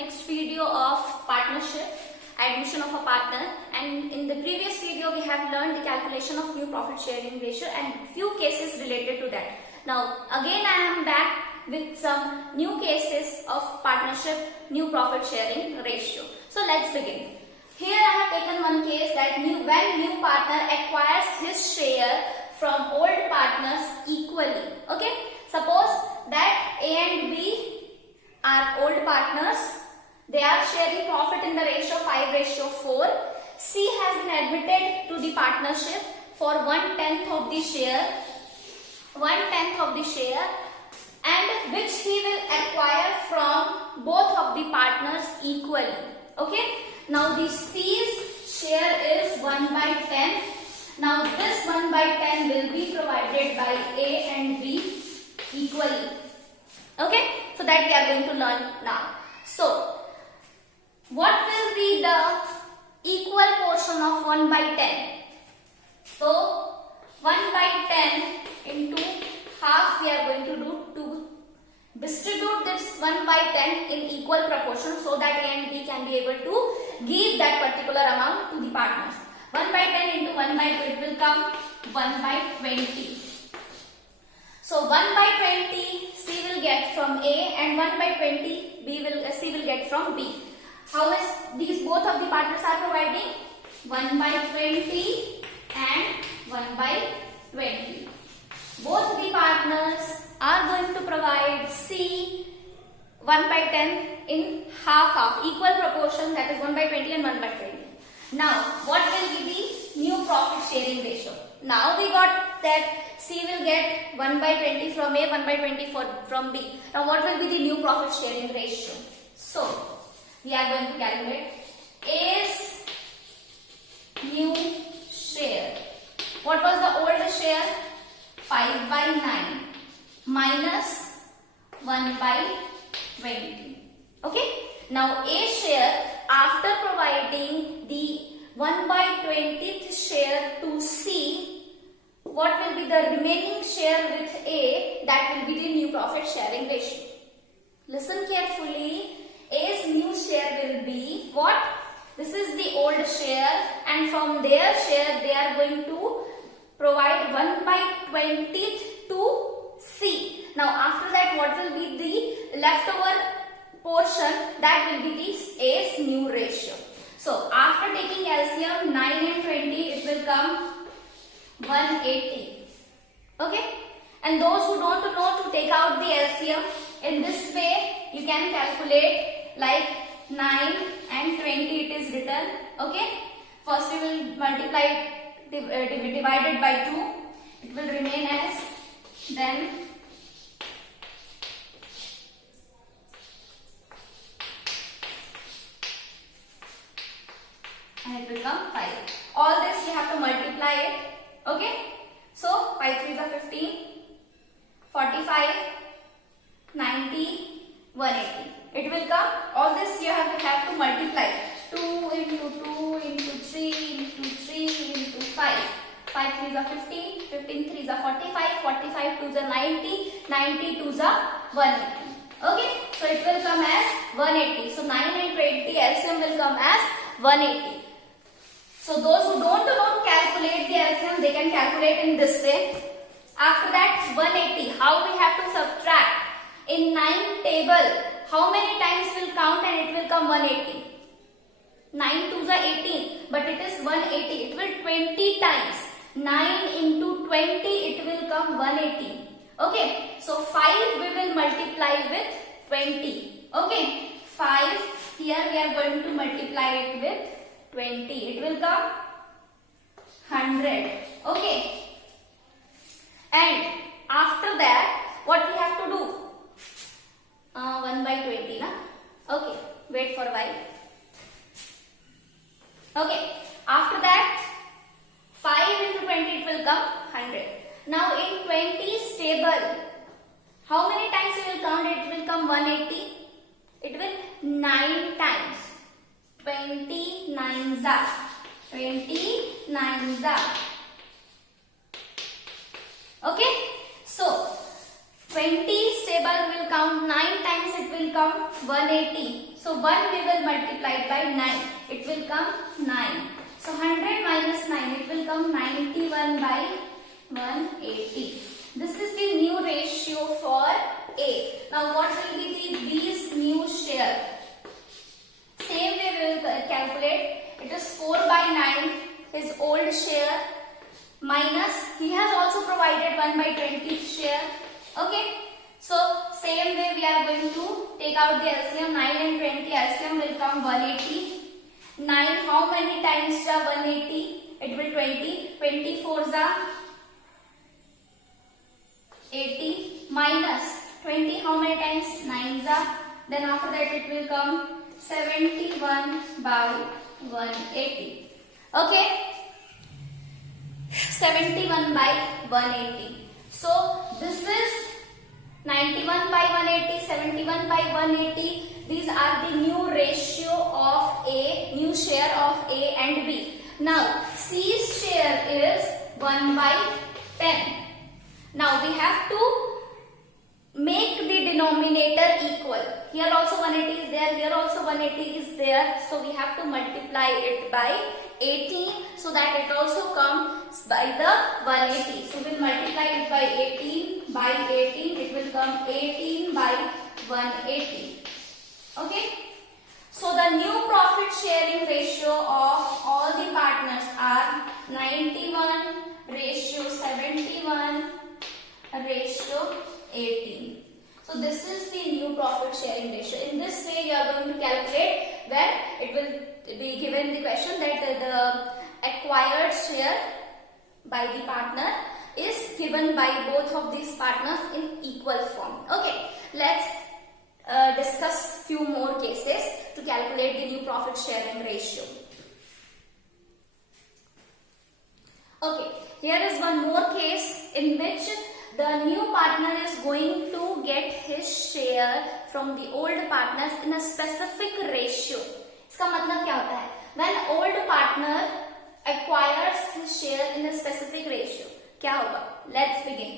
next video of partnership, admission of a partner, and in the previous video we have learned the calculation of new profit sharing ratio and few cases related to that. Now again I am back with some new cases of partnership, new profit sharing ratio. So let's begin. Here I have taken one case that when new partner acquires his share from old partners equally. Okay, suppose that A and B are old partners. They are sharing profit in the ratio 5:4. C has been admitted to the partnership for 1/10 of the share, and which he will acquire from both of the partners equally. Okay, now the C's share is 1/10. Now this 1/10 will be provided by A and B equally. Okay, so that we are going to learn now. So what will be the equal portion of 1/10? So 1/10 into half we are going to do to distribute this 1/10 in equal proportion so that A and B can be able to give that particular amount to the partners. 1/10 into 1/2 it will come 1/20. So 1/20 C will get from A and 1/20 C will get from B. How is these both of the partners are providing? 1/20 and 1/20. Both the partners are going to provide C 1/10 in half equal proportion, that is 1/20 and 1/20. Now what will be the new profit sharing ratio? Now we got that C will get 1/20 from A, 1/20 from B. Now what will be the new profit sharing ratio? So we are going to calculate A's new share. What was the old share? 5/9 minus 1/20. Okay. Now A share, after providing the 1/20th share to C, what will be the remaining share with A? That will be the new profit sharing ratio. Listen carefully. A's new share will be what? This is the old share, and from their share they are going to provide 1/20th to C. Now after that what will be the leftover portion? That will be this A's new ratio. So after taking LCM 9 and 20 it will come 180. Okay, and those who don't know to take out the LCM, in this way you can calculate like 9 and 20 it is written. Okay, first we will multiply it divided by 2, it will remain as, then and it will come 5. All this you have to multiply it. Okay, so 5 3s are 15, 45, 90, 180. It will come, all this you have to multiply. 2 into 2 into 3 into 3 into 5. 5 3s are 15, 15 3s are 45, 45 2s are 90, 90 2s are 180. Okay, so it will come as 180. So 9 and 20 LCM will come as 180. So those who don't know to calculate the LCM, they can calculate in this way. After that 180, how we have to subtract? In 9 table, how many times will count and it will come 180? 9 2s are 18, but it is 180. It will 20 times. 9 into 20, it will come 180. Okay, so 5 we will multiply with 20. Okay, 5 here we are going to multiply it with 20. It will come 100. Okay, and after that what we have to do? 1/20 na? Okay, wait for a while. Okay, after that 5 into 20 it will come 100. Now in 20's table, how many times you will count? It will come 180. It will 9 times. 20 9s are 20 9s are. Okay, so 20 stable will count 9 times, it will come 180. So 1 we will multiply by 9. It will come 9. So 100 minus 9, it will come 91 by 180. This is the new ratio for A. Now what will be the B's new share? Same way we will calculate. It is 4 by 9, his old share, minus, he has also provided 1 by 20 share. Okay. So same way we are going to take out the LCM. 9 and 20 LCM will come 180. 9 how many times ja 180? It will 20. 24 za 80 minus 20 how many times? 9 za. Then after that it will come 71 by 180. Okay. 71 by 180. So this is 91 by 180, 71 by 180. These are the new ratio of A, new share of A and B. Now C's share is 1 by 10. Now we have to make the denominator equal. Here also 180 is there, here also 180 is there. So we have to multiply it by 18 so that it also comes by the 180. So we'll multiply it by 18 by 18. It will come 18 by 180. Okay. So the new profit sharing ratio of all the partners are 91 ratio 71 ratio 18. So this is the new profit sharing ratio. In this way you are going to calculate where it will be given the question that the acquired share by the partner is given by both of these partners in equal form. Okay, let's discuss few more cases to calculate the new profit sharing ratio. Okay, here is one more case in which the new partner is going to get his share from the old partners in a specific ratio. इसका मतलब क्या होता है? When old partner acquires his share in a specific ratio, क्या होगा? Let's begin.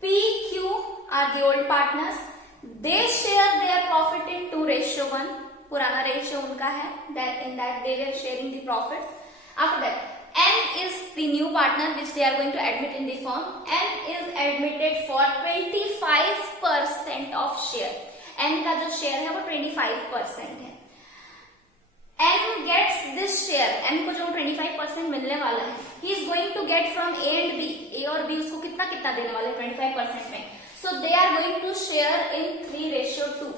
P, Q are the old partners. They share their profit in 2:1. पुराना ratio उनका है. In that they were sharing the profits. After that, N is the new partner which they are going to admit in the firm. N is admitted for 25% of share. N का जो share है वो 25% है. N gets this share. N को जो 25% मिलने वाला है, he is going to get from A and B. A और B उसको कितना कितना देने वाले 25% में. So they are going to share in 3:2.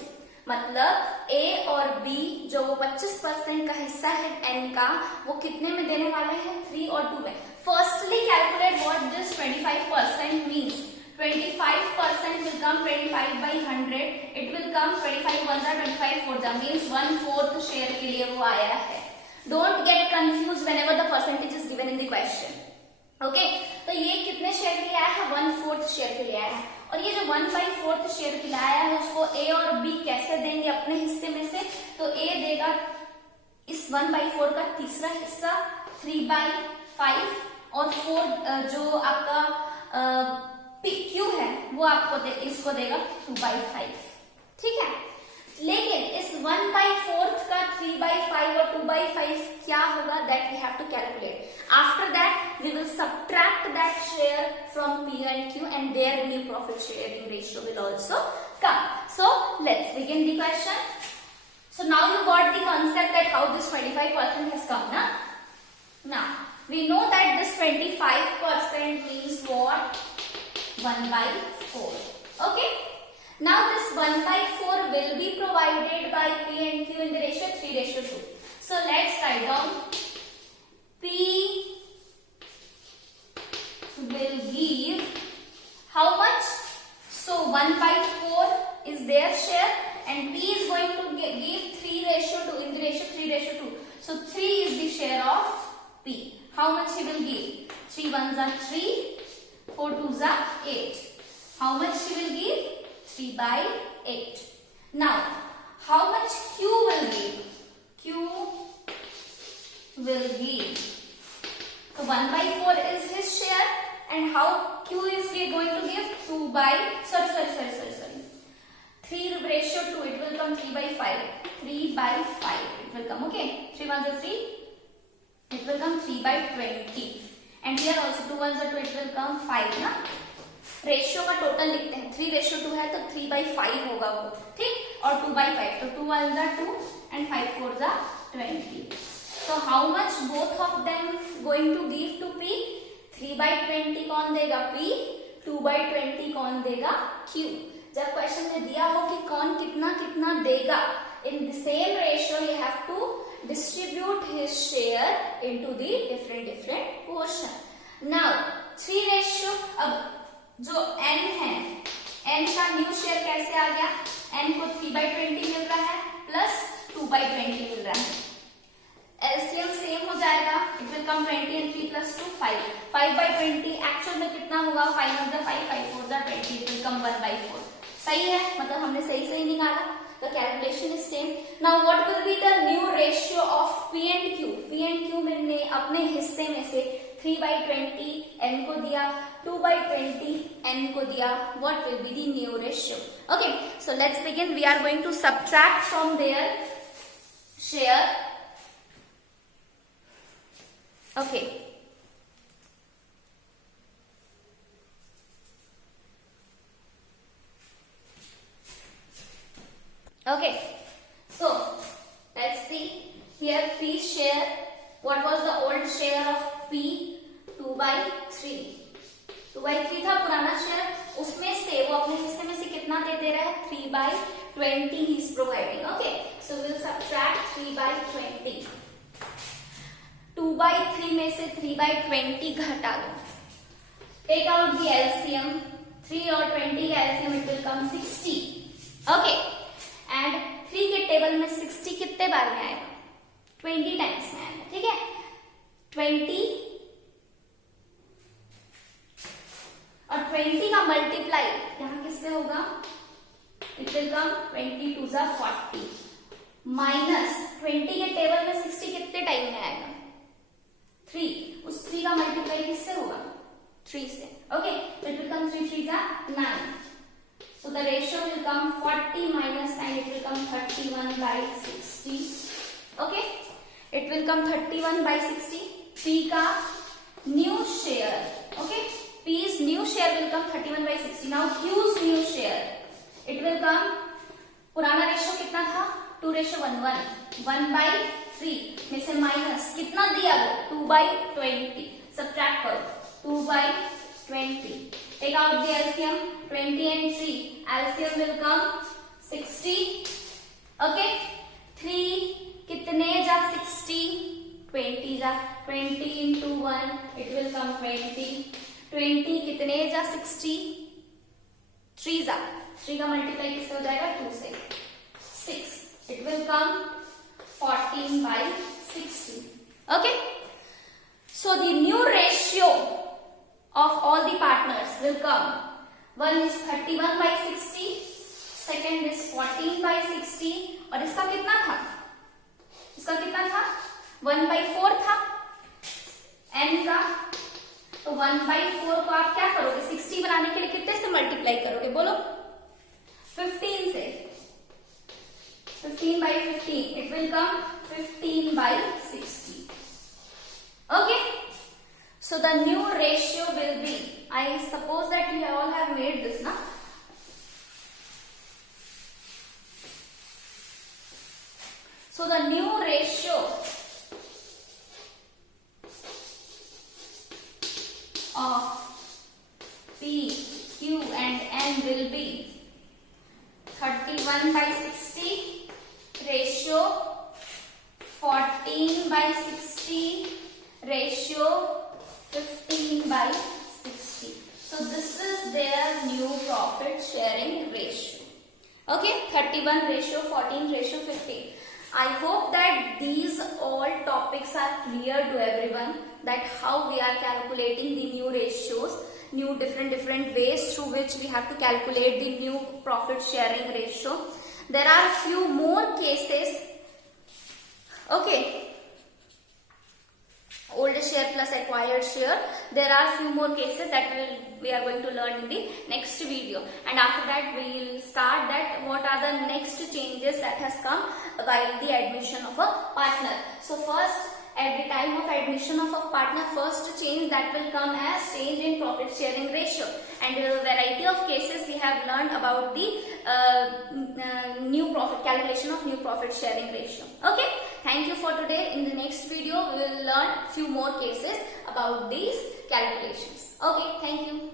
मतलब A और B जो वो 25% का हिस्सा है N का, वो कितने में देने वाले हैं? 3 और 2 में. Firstly calculate what this 25% means. 25% will come 25 by 100. It will come 25 1 जा 25 4 जा means 1/4 share के लिए वो आया है. Don't get confused whenever the percentage is given in the question. Okay? तो ये कितने शेयर के लिए आया है? 1/4 शेयर के लिए आया है. और ये जो 1/4 शेयर के लिए आया है उसको A और B कैसे देंगे अपने हिस्से में से? तो A देगा इस 1/4 का तीसरा हिस्सा 3/5 और 4 जो आपका Q है वो आपको इसको देगा 2/5. ठीक है. लेकिन इस 1/4 का 3/5 और 2/5 क्या होगा? That we have to calculate. After that we will subtract that share from P and Q and their new profit sharing ratio will also come. So let's begin the question. So now you got the concept that how this 25% has come. Now we know that this 25% means what? 1/4. Okay. Now this 1/4 will be provided by P and Q in the ratio 3:2. So let's write down. P will give how much? So 1/4 is their share and P is going to give 3:2 in the ratio 3:2. So 3 is the share of P. How much he will give? 3 1s are 3, 4 2s are 8. How much he will give? 3/8. Now, how much Q will give? Q will give. So 1/4 is his share, and how Q is we are going to give 2 by, sorry. 3:2, it will come 3 by 5. 3 by 5, it will come, okay. 3 1s are 3, it will come 3 by 20. And here also 2 1s are 2, it will come 5 ना. Ratio का total लिखते हैं, 3:2 है तो 3 by 5 होगा वो, ठीक, और 2 by 5, तो 2 1s are 2 and 5 4s are 20. So how much both of them going to give to P? 3 by 20 कौन देगा P, 2 by 20 कौन देगा Q. जब क्वेश्चन में दिया हो कि कौन कितना कितना देगा, in the same ratio you have to distribute his share into the different portion. Now 3:, अब जो n है, n का न्यू शेयर कैसे आ गया, n को 3 by 20 मिल रहा है प्लस 2 by 20 मिल रहा है, एलसीएम सेम हो जाएगा, it will come 20 and 3 plus 2 5. 5 by 20 actual में कितना होगा, 5 1s are 5, 5 4s are 20, it will come 1 by 4. सही है, मतलब हमने सही निकाला. The calculation is same. Now what will be the new ratio of P and Q? P and Q मैंने अपने हिस्से में से 3 by 20 n को दिया, 2 by 20 n को दिया. What will be the new ratio? Okay, so let's begin. We are going to subtract from their share. Okay. Okay, so let's see here. P share, what was the old share of P? 2 by 3. 2 by 3 था पुराना share, उसमें से वो अपने हिस्से में से कितना दे रहा है, 3 by 20 he is providing. Okay, so we'll subtract 3 by 20. 2 by 3 में से 3 by 20 घटा दो. Take out the LCM. 3 और 20 का LCM, it will come 60. Okay. And 3 के टेबल में 60 कितने बार में आएगा, 20 टाइम्स में आएगा, ठीक है. 20 और 20 का मल्टीप्लाई यहां किससे होगा, it will come 20 2s are 40 minus 20 के टेबल में 60 कितने टाइम में आएगा, 3. उस 3 का मल्टीप्लाई किससे होगा, 3 से. Okay, it will come 3 3s are 9. So the ratio will come 40 minus 9, it will come 31 by 60. Okay, it will come 31 by 60. P का new share, okay, P's new share will come 31 by 60. Now Q's new share, it will come, पुराना ratio कितना था, 2:1 1 by 3 में से minus कितना दिया वो, 2 by 20. Subtract करो, 2 by 20. Take out the LCM, 20 and 3. LCM will come 60. Okay, 3 कितने जा 60, 20 जा 20 into 1, it will come 20. 20 कितने जा 60, 3 जा 3 का मल्टीप्लाई किससे हो जाएगा, 2 से, 6. It will come 14 by 60. Okay, so the new ratio of all the partners will come. One is 31 by 60, second is 14 by 60, और इसका कितना था, इसका कितना था, 1 by 4 था n का. तो 1 by 4 को आप क्या करोगे, 60 बनाने के लिए कितने से मल्टीप्लाई करोगे, बोलो, 15 से. 15 by 15, it will come 15 by 60. Okay. So the new ratio will be, I suppose that you all have made this, na? So the new ratio of P, Q and N will be 31 by 60 ratio 14 by 60 ratio 15 by 60. So this is their new profit sharing ratio. Okay, 31 ratio 14 ratio 15. I hope that these all topics are clear to everyone, that how we are calculating the new ratios, new different ways through which we have to calculate the new profit sharing ratio. There are few more cases. Okay, old share plus acquired share. There are few more cases that we are going to learn in the next video, and after that we will start that what are the next changes that has come while the admission of a partner. So first, at the time of admission of a partner, first change that will come as change in profit sharing ratio, and a variety of cases we have learned about the new profit calculation of new profit sharing ratio. Okay, thank you for today. In the next video we will learn few more cases about these calculations. Okay, thank you.